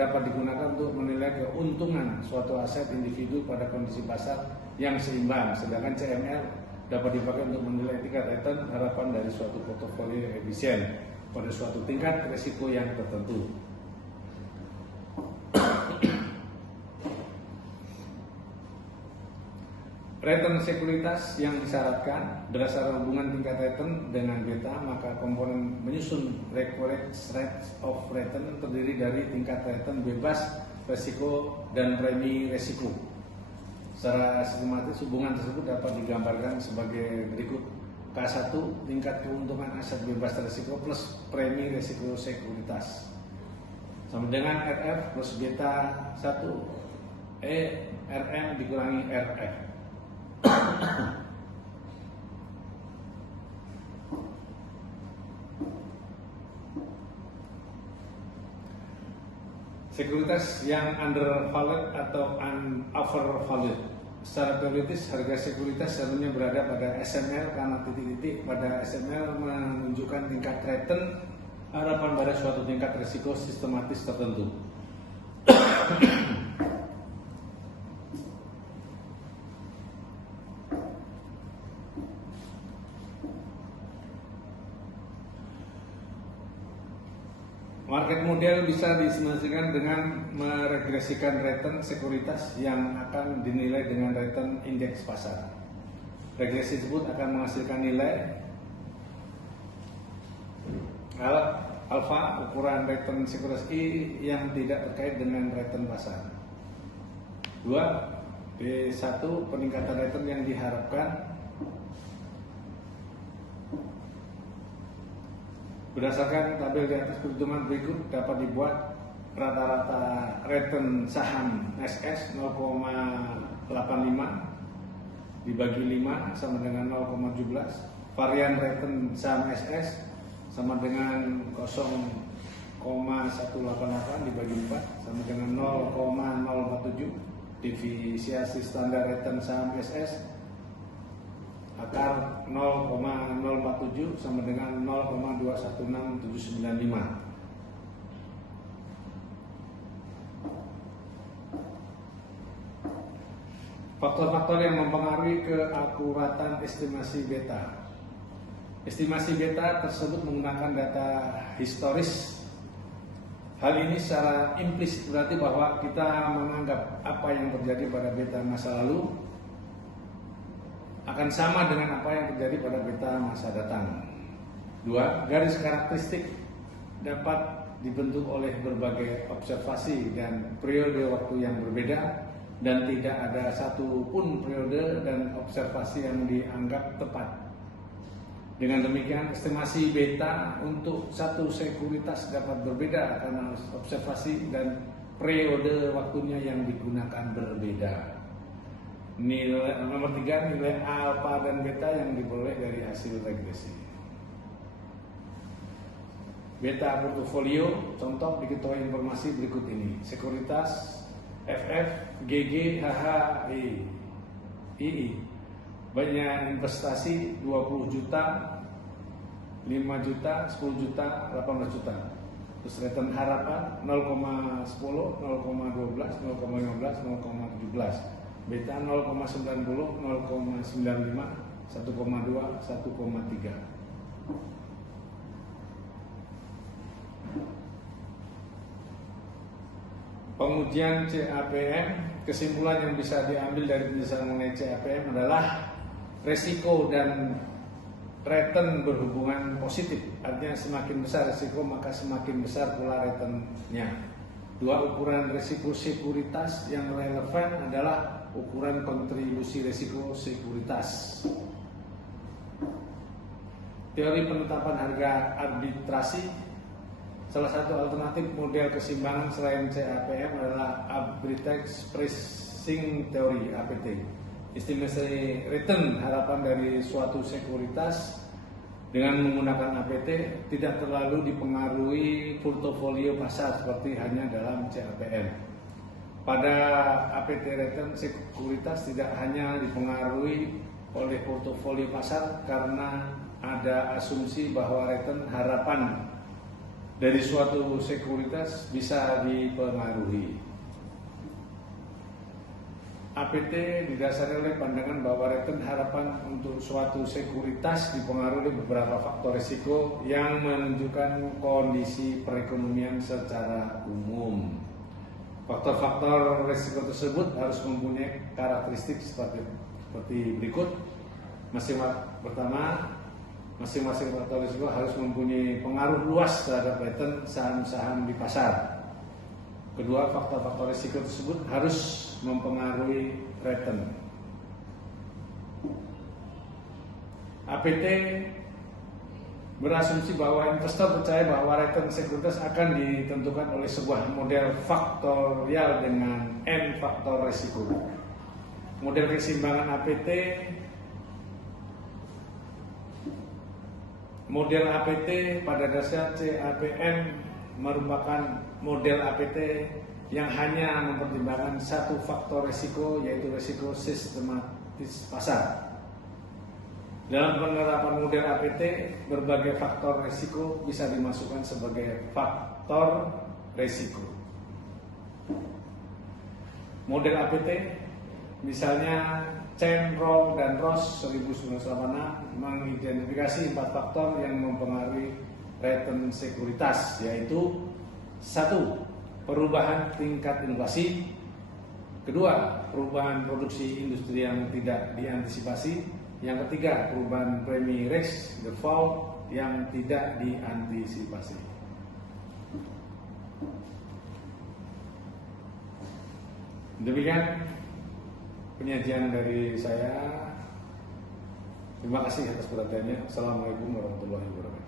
dapat digunakan untuk menilai keuntungan suatu aset individu pada kondisi pasar yang seimbang, sedangkan CML dapat dipakai untuk menilai tingkat return harapan dari suatu portofolio yang efisien pada suatu tingkat risiko yang tertentu. Return sekuritas yang disyaratkan berdasarkan hubungan tingkat return dengan beta, maka komponen menyusun required rate of return terdiri dari tingkat return bebas resiko dan premi resiko. Secara sistematis hubungan tersebut dapat digambarkan sebagai berikut: K1 tingkat keuntungan aset bebas resiko plus premi resiko sekuritas sama dengan RF plus beta 1 RM dikurangi RF. Sekuritas yang undervalued atau overvalued. Secara teoritis harga sekuritas seharusnya berada pada SML karena titik-titik pada SML menunjukkan tingkat return harapan pada suatu tingkat risiko sistematis tertentu. Market model bisa disimulasikan dengan meregresikan return sekuritas yang akan dinilai dengan return indeks pasar. Regresi tersebut akan menghasilkan nilai alfa, ukuran return sekuritas I yang tidak terkait dengan return pasar. 2. B1 peningkatan return yang diharapkan berdasarkan tabel di atas. Perhitungan berikut dapat dibuat. Rata-rata return saham SS 0,85 dibagi 5 sama dengan 0,17. Varian return saham SS sama dengan 0,188 dibagi 4 sama dengan 0,047. Divisiasi standar return saham SS akar 0,047 sama dengan 0,216795. Faktor-faktor yang mempengaruhi keakuratan estimasi beta. Estimasi beta tersebut menggunakan data historis. Hal ini secara implisit berarti bahwa kita menganggap apa yang terjadi pada beta masa lalu akan sama dengan apa yang terjadi pada beta masa datang. 2. Garis karakteristik dapat dibentuk oleh berbagai observasi dan periode waktu yang berbeda, dan tidak ada satu pun periode dan observasi yang dianggap tepat. Dengan demikian, estimasi beta untuk satu sekuritas dapat berbeda karena observasi dan periode waktunya yang digunakan berbeda. Nilai nomor 3, nilai alfa dan beta yang diperoleh dari hasil regresi. Beta portofolio, contoh diketahui informasi berikut ini: sekuritas FF, GG, HH, II. Banyak investasi 20 juta, 5 juta, 10 juta, 18 juta. Terus return harapan 0,10, 0,12, 0,15, 0,17. Beta 0,90, 0,95, 1,2, 1,3. Pengujian CAPM, kesimpulan yang bisa diambil dari penjelasan mengenai CAPM adalah resiko dan return berhubungan positif. Artinya semakin besar resiko maka semakin besar pula returnnya. 2. Ukuran resiko sekuritas yang relevan adalah ukuran kontribusi resiko sekuritas. Teori penetapan harga arbitrasi. Salah satu alternatif model keseimbangan selain CAPM adalah Arbitrage Pricing Theory (APT). Estimasi return harapan dari suatu sekuritas dengan menggunakan APT tidak terlalu dipengaruhi portofolio pasar seperti hanya dalam CAPM. Pada APT return sekuritas tidak hanya dipengaruhi oleh portofolio pasar karena ada asumsi bahwa return harapan dari suatu sekuritas bisa dipengaruhi. APT didasari oleh pandangan bahwa return harapan untuk suatu sekuritas dipengaruhi oleh beberapa faktor risiko yang menunjukkan kondisi perekonomian secara umum. Faktor-faktor risiko tersebut harus mempunyai karakteristik seperti berikut. Masing-masing faktor risiko harus mempunyai pengaruh luas terhadap return saham-saham di pasar. Kedua, faktor-faktor risiko tersebut harus mempengaruhi return. APT berasumsi bahwa investor percaya bahwa return sekuritas akan ditentukan oleh sebuah model faktorial dengan n faktor risiko. Model keseimbangan APT pada dasar CAPM merupakan model APT yang hanya mempertimbangkan satu faktor risiko, yaitu risiko sistematis pasar. Dalam penerapan model APT, berbagai faktor risiko bisa dimasukkan sebagai faktor risiko. Model APT, misalnya Chen, Rong, dan Ross 1986 mengidentifikasi 4 faktor yang mempengaruhi return sekuritas, yaitu 1. Perubahan tingkat inflasi. 2. Perubahan produksi industri yang tidak diantisipasi. Yang 3. Perubahan premi risk default yang tidak diantisipasi. Demikian penyajian dari saya. Terima kasih atas perhatiannya. Assalamualaikum warahmatullahi wabarakatuh.